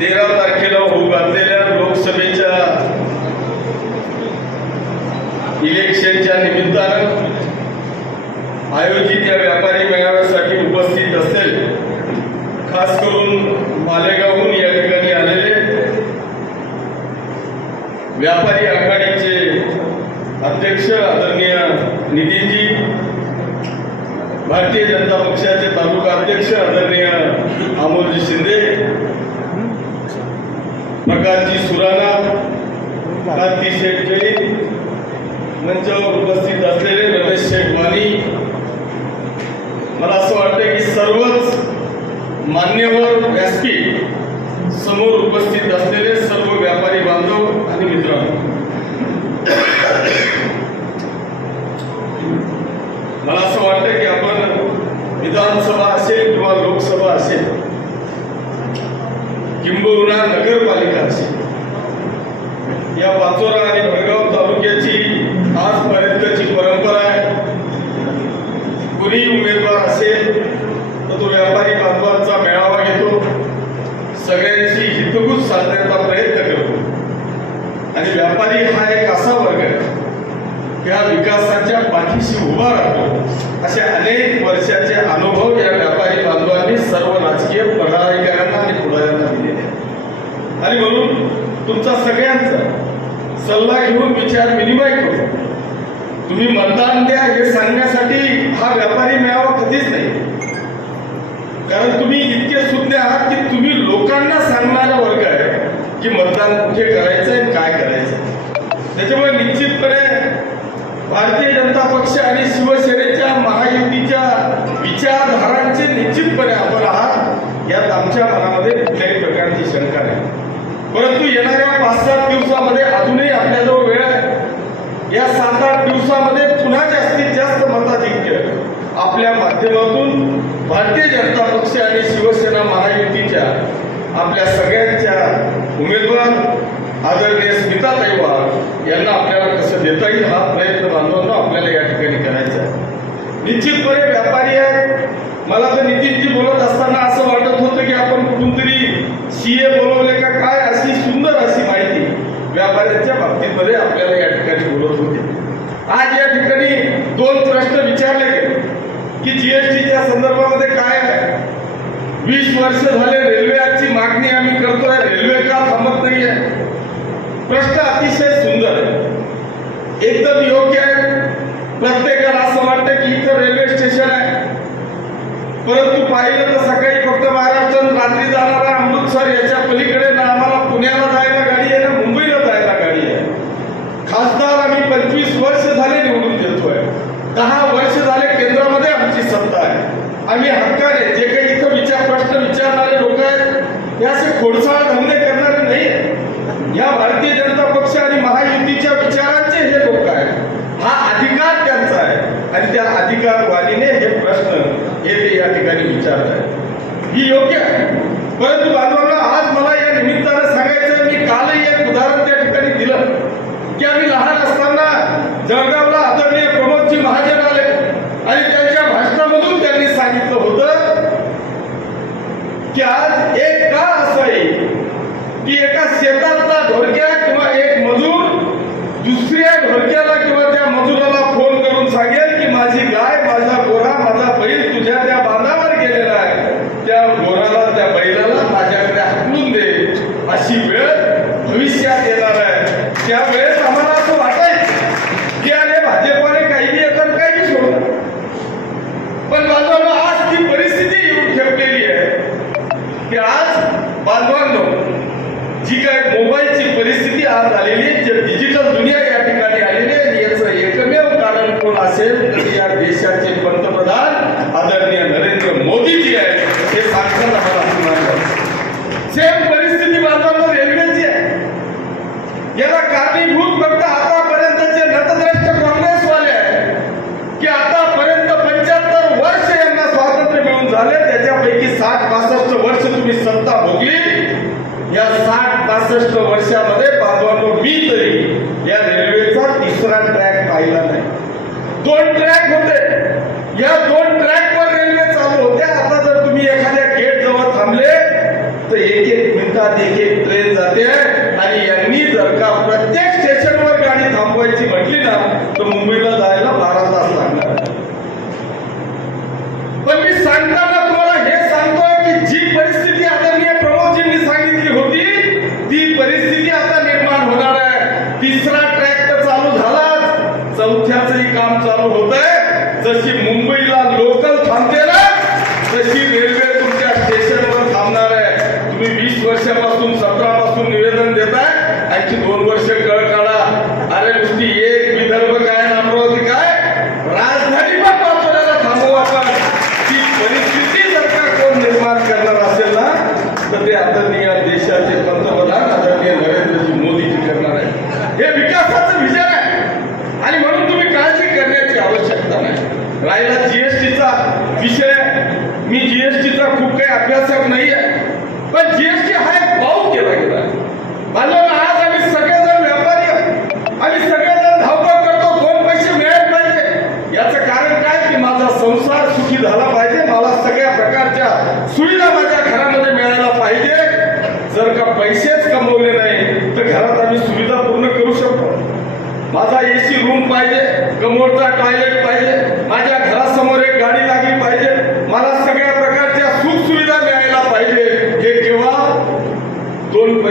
तेरा तारखेला होऊ घातलेल्या लोकसभेच्या इलेक्शनच्या निमित्तानं आयोजित या व्यापारी मेळाव्यासाठी उपस्थित असेल खास करून मालेगावहून या ठिकाणी आलेले व्यापारी आघाडीचे अध्यक्ष आदरणीय नितीनजी भारतीय जनता पक्षाचे तालुका अध्यक्ष आदरणीय प्रकारची सुराणा कांती शेठ जैन मंचावर उपस्थित असलेले रमेश शेठ वाणी मला असं वाटतं की सर्वच मान्यवर व्यासपीठ समोर उपस्थित असलेले सर्व व्यापारी बांधव आणि मित्रांनो. मला असं वाटतं की आपण विधानसभा असेल किंवा लोकसभा असेल किंबहुना नगरपालिका असेल या पाचोरा आणि भडगाव तालुक्याची आजपर्यंतची परंपरा आहे. कुणी उमेदवार असेल तर तो व्यापारी बांधवांचा मेळावा घेतो. सगळ्यांची हितगुज साधण्याचा प्रयत्न करतो. आणि व्यापारी हा एक असा वर्ग आहे. या विकासाच्या पाठीशी उभा राहतो. असे अनेक वर्षाचे अनुभव या व्यापारी बांधवांनी सर्व राजकीय पदाधिकाऱ्यांना आणि पुढाऱ्यांना दिलेले आहेत. आणि म्हणून तुमचा सगळ्यांचा सल्ला घेऊन विचार विनिमय करू. तुम्ही मतदान द्या हे सांगण्यासाठी हा व्यापारी मेळावा कधीच नाही. कारण तुम्ही इतके सुज्ञ आहात की तुम्ही लोकांना सांगणारा वर्ग आहे की मतदान कुठे करायचं आहे काय करायचं त्याच्यामुळे निश्चितपणे भारतीय जनता पक्ष आणि शिवसेनेच्या महायुतीच्या विचारधारांचे निश्चितपणे आपण आहात. यात आमच्या मनामध्ये कुठल्याही प्रकारची शंका नाही. परंतु येणाऱ्या पाच सात दिवसामध्ये अजूनही आपल्याजवळ वेळ आहे. या सात आठ दिवसामध्ये पुन्हा जास्तीत जास्त मताधिक्य. आपल्या माध्यमातून भारतीय जनता पक्ष आणि शिवसेना महायुतीच्या आपल्या सगळ्यांच्या उमेदवार आदरणीय स्मिता वाघ यांना आपल्याला कसं देता येईल हा प्रयत्न बांधवांना आपल्याला या ठिकाणी करायचा आहे. निश्चितपणे व्यापारी आहे मला तर नितीनजी बोलत असताना असं वाटत होतं की आपण कुठून तरी सीए बोलवले का काय अशी सुंदर अशी माहिती व्यापाऱ्यांच्या सगळे आपल्याला या ठिकाणी बोलत होते. आज या ठिकाणी दोन प्रश्न विचारले गेले. की जीएसटीच्या संदर्भामध्ये काय आहे? वीस वर्ष झाले रेल्वेची मागणी आम्ही करतोय रेल्वे का थांबत आहे प्रश्न अतिशय सुंदर आहे. एकदम योग्य आहे. प्रत्येकाला असं वाटतं की इथं रेल्वे स्टेशन आहे. परंतु पाहिलं तर सकाळी फक्त महाराष्ट्रात रात्री जाणारा अमृतसर याच्या पलीकडे ना आम्हाला पुण्याला जायला गाडी आहे ना मुंबईला जायला गाडी आहे खासदार आम्ही पंचवीस वर्ष झाले निवडून देतोय दहा वर्ष झाले केंद्रामध्ये आमची सत्ता आहे आम्ही हक्काने जे काही इथं विचार प्रश्न विचारणारे लोक आहेत हे असे खोडसाळ धंदे करणारे नाही आहेत. या भारतीय जनता पक्ष आणि महायुतीच्या विचारांचे हे लोक आहेत हा अधिकार त्यांचा आहे आणि त्या अधिकारवाणीने हे प्रश्न हे ते या ठिकाणी विचारत आहेत ही योग्य आहे परंतु बांधवांना आज मला या निमित्तानं सांगायचं मी कालही एक उदाहरण त्या ठिकाणी दिलं की आम्ही लहान असताना जळगावला आदरणीय प्रमोदजी महाजन आले आणि त्यांच्या भाषणामधून त्यांनी सांगितलं होतं की आज एक का असं आहे की एका शेतातला ढोरक्या किंवा एक मजूर दुसऱ्या ढोरक्याला किंवा त्या मजुराला फोन करून सांगेल की माझी गाय माझा गोरा माझा बैल तुझ्या त्या बांधावर गेलेला आहे त्या गोराला त्या बैलाला माझ्याकडे हाकलून दे अशी वेळ भविष्यात येणार आहे त्यावेळेस आम्हाला असं वाटायचं की अरे भाजपवाले काही बी येतात काही बी सोडतात पण बांधवांनो आज ती परिस्थिती येऊन ठेवलेली आहे की आज बांधवांनो जी काय मोबाईलची परिस्थिती आज आलेली आहे, जे डिजिटल दुनिया या ठिकाणी आलेली आहे आणि याचं एकमेव कारण कोण असेल तर या देशाचे पंतप्रधान आदरणीय नरेंद्र मोदीजी आहेत हे सांगताना मला अभिमान वाटतो सेम परिस्थिती बांधवांनो रेल्वेची आहे. याला कारणीभूत फक्त आतापर्यंतचे नतद्रष्ट काँग्रेसवाले आहे की आतापर्यंत पंच्याहत्तर वर्ष यांना स्वातंत्र्य मिळून झाले त्याच्यापैकी साठ पासष्ट वर्ष तुम्ही सत्ता भोगली. या साठ पासष्ट वर्षामध्ये बांधवांनो मी तरी या रेल्वेचा तिसरा ट्रॅक पाहिला नाही. दोन ट्रॅक होते. या मिनिटात एक एक ट्रेन जाते आणि यांनी जर का प्रत्येक स्टेशनवर गाडी थांबवायची म्हटली ना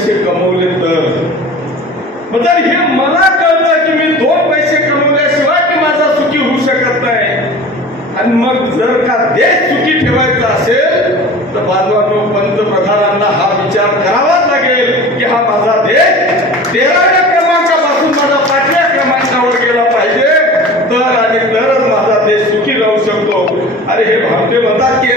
पैसे कमवले तर? म्हणजे हे मला कळतं की मी दोन पैसे कमवल्याशिवाय मी माझा सुखी होऊ शकत नाही आणि मग जर का देश सुखी ठेवायचा असेल तर बांधवांनो पंतप्रधानांना हा विचार करावाच लागेल की हा माझा देश तेराव्या क्रमांकापासून माझा पाचव्या क्रमांकावर गेला पाहिजे. तर आणि तरच माझा देश सुखी राहू शकतो. अरे हे भारतीय म्हणतात की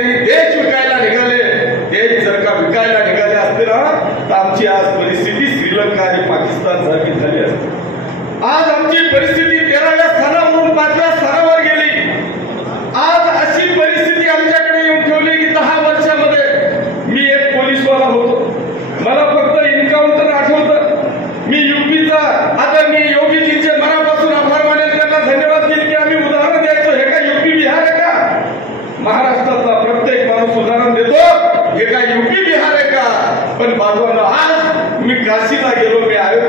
परिस्थिती तेराव्या स्थानावरून पाचव्या स्थानावर गेली. आज अशी परिस्थिती आमच्याकडे येऊन ठेवली की दहा वर्षामध्ये मी एक पोलीसवाला होतो. मला फक्त इन्काउंटर आठवतं. मी युपीचा आता मी योगीजींचे मनापासून आभार मानेल. त्यांना धन्यवाद देईल की आम्ही उदाहरण द्यायचो. हे का युपी बिहार आहे का? महाराष्ट्रातला प्रत्येक माणूस उदाहरण देतो. हे का युपी बिहार आहे का? पण माझं आज मी काशीला गेलो. मी आयोजन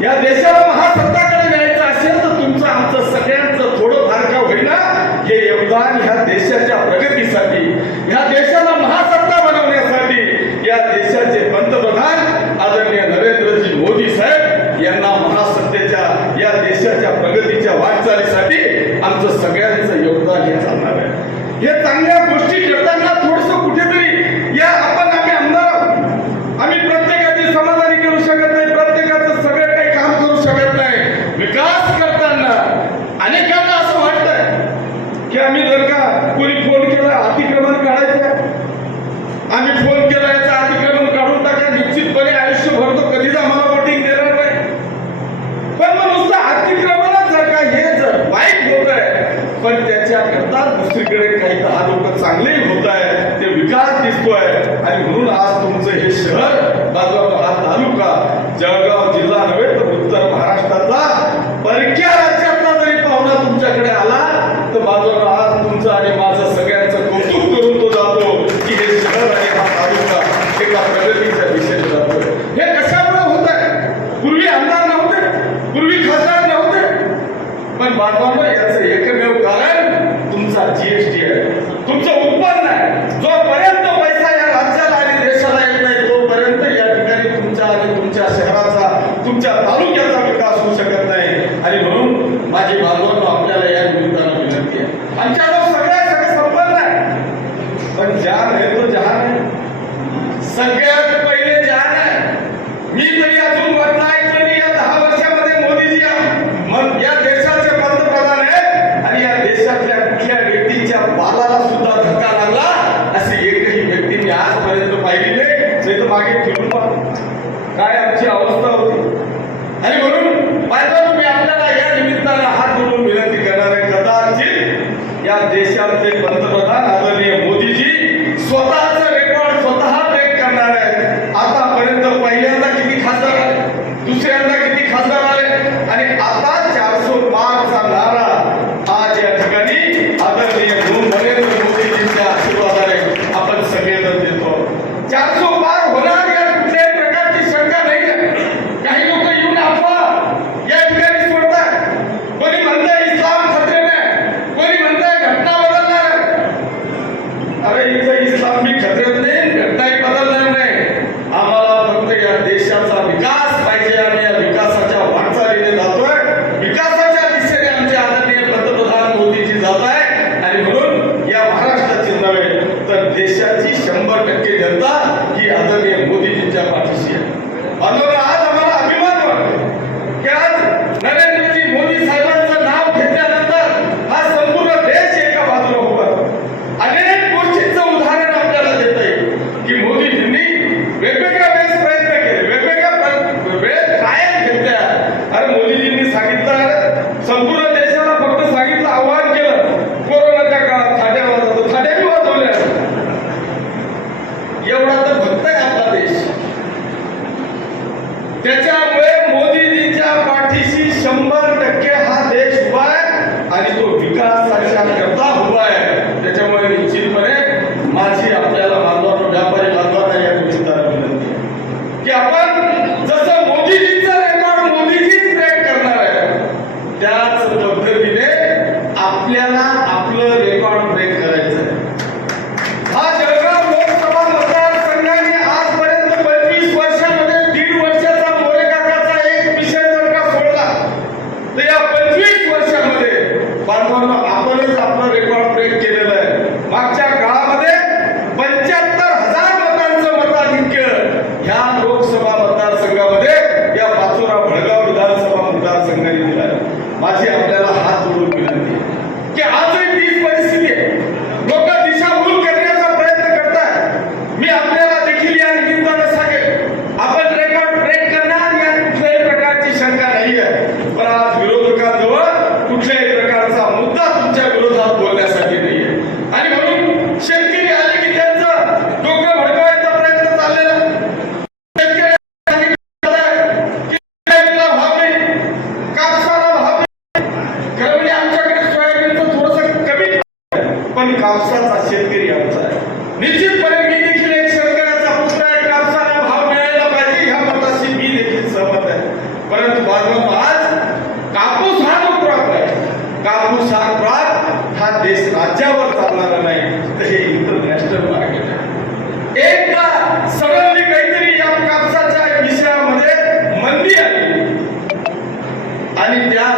या देशाला दुसरीकडे काही दहा लोक चांगलेही होत आहेत ते विकास दिसतोय. आणि म्हणून आज आता चारशे पाच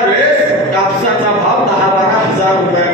त्यावेळेस कापसाचा भाव दहा बारा हजार रुपये.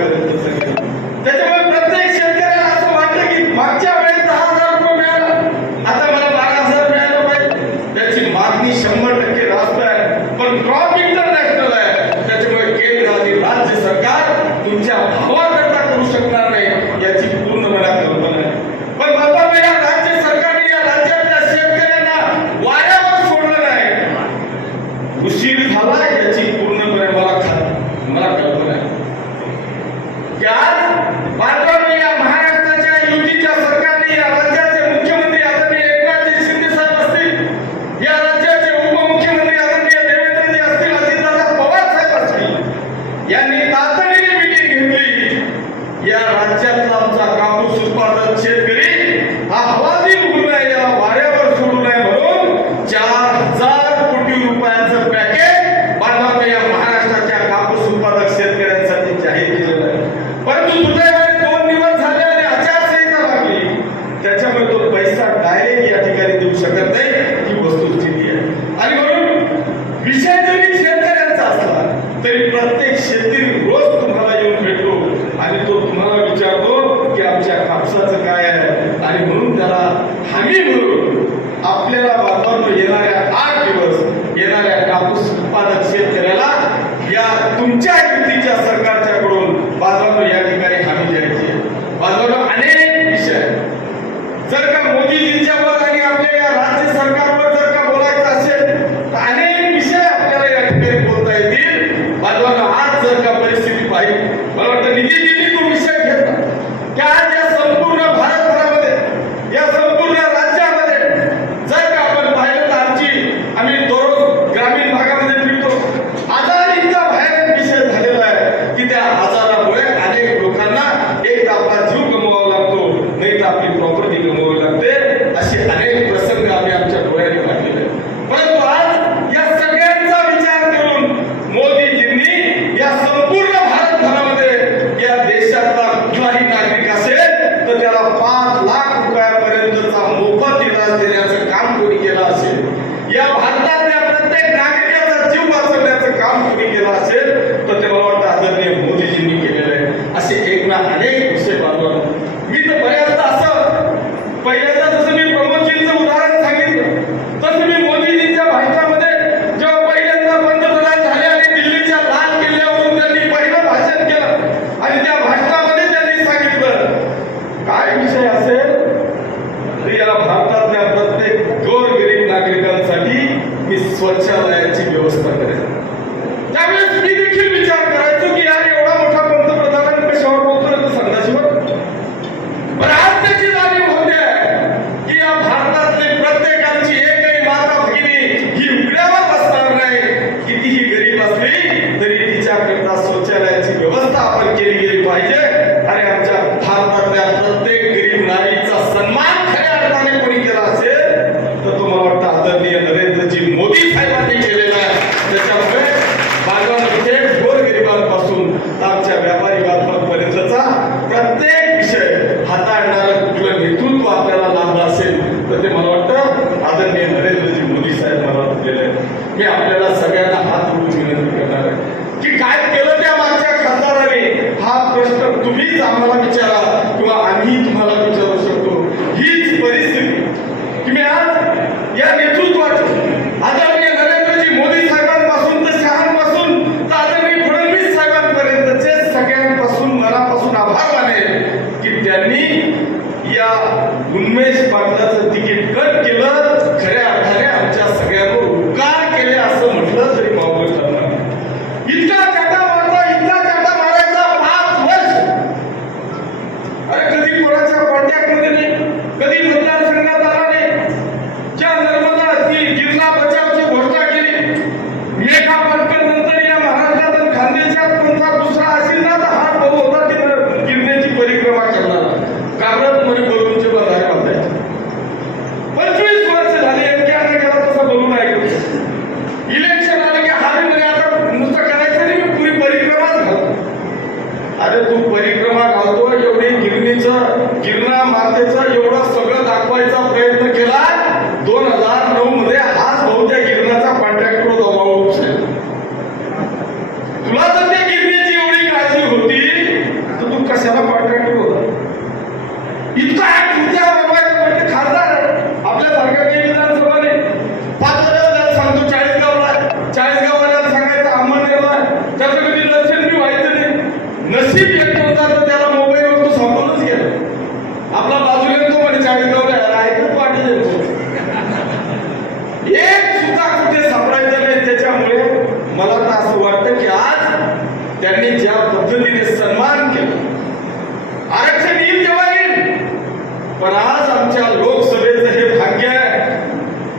काय केलं त्या मागच्या खासदाराने? हा प्रश्न तुम्हीच आम्हाला विचारा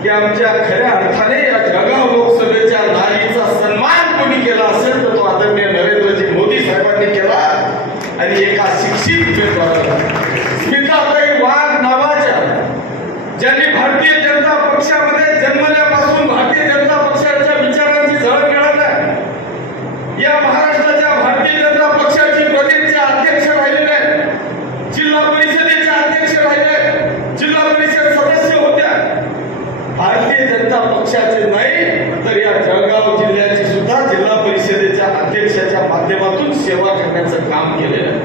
की आमच्या खऱ्या अर्थाने या जळगाव लोकसभेच्या नारीचा सन्मान कोणी केला असेल तर तो आदरणीय नरेंद्रजी मोदी साहेबांनी केला आणि एका शिक्षित उमेदवाराला स्मिताताई वाघ नावाच्या ज्यांनी भारतीय जनता पक्षामध्ये जन्मल्यापासून भारतीय जनता पक्षाच्या विचारांची जळण आहे. या महाराष्ट्राच्या भारतीय जनता पक्षाची प्रदेशचे अध्यक्ष राहिलेले आहेत. जिल्हा परिषदेचे अध्यक्ष राहिले जिल्हा परिषद भारतीय जनता पक्षाचे नाही तर या जळगाव जिल्ह्याची सुद्धा जिल्हा परिषदेच्या अध्यक्षाच्या माध्यमातून सेवा करण्याचं काम केलेलं आहे.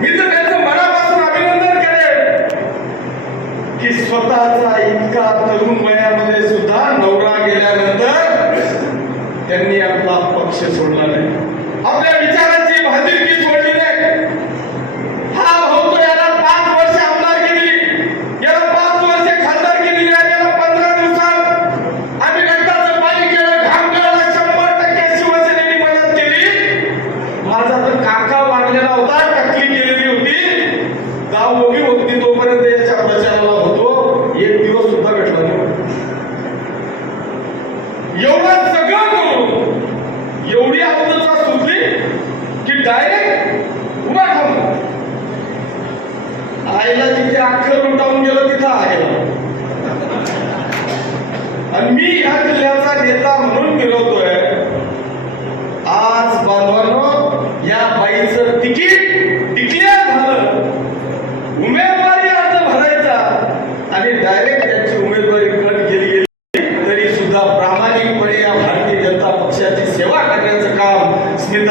मी तर त्यांचं मनापासून अभिनंदन करेन की स्वतःचा इतका तरुण वयामध्ये सुद्धा नवरा गेल्यानंतर त्यांनी आपला पक्ष सोडला नाही.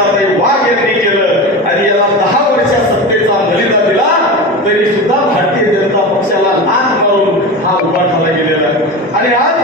सुनीताबाई वाघ यांनी केलं. आणि याला दहा वर्षा सत्तेचा मलिदा दिला तरी सुद्धा भारतीय जनता पक्षाला लाच मारून हा उभा ठाला गेलेला. आणि आज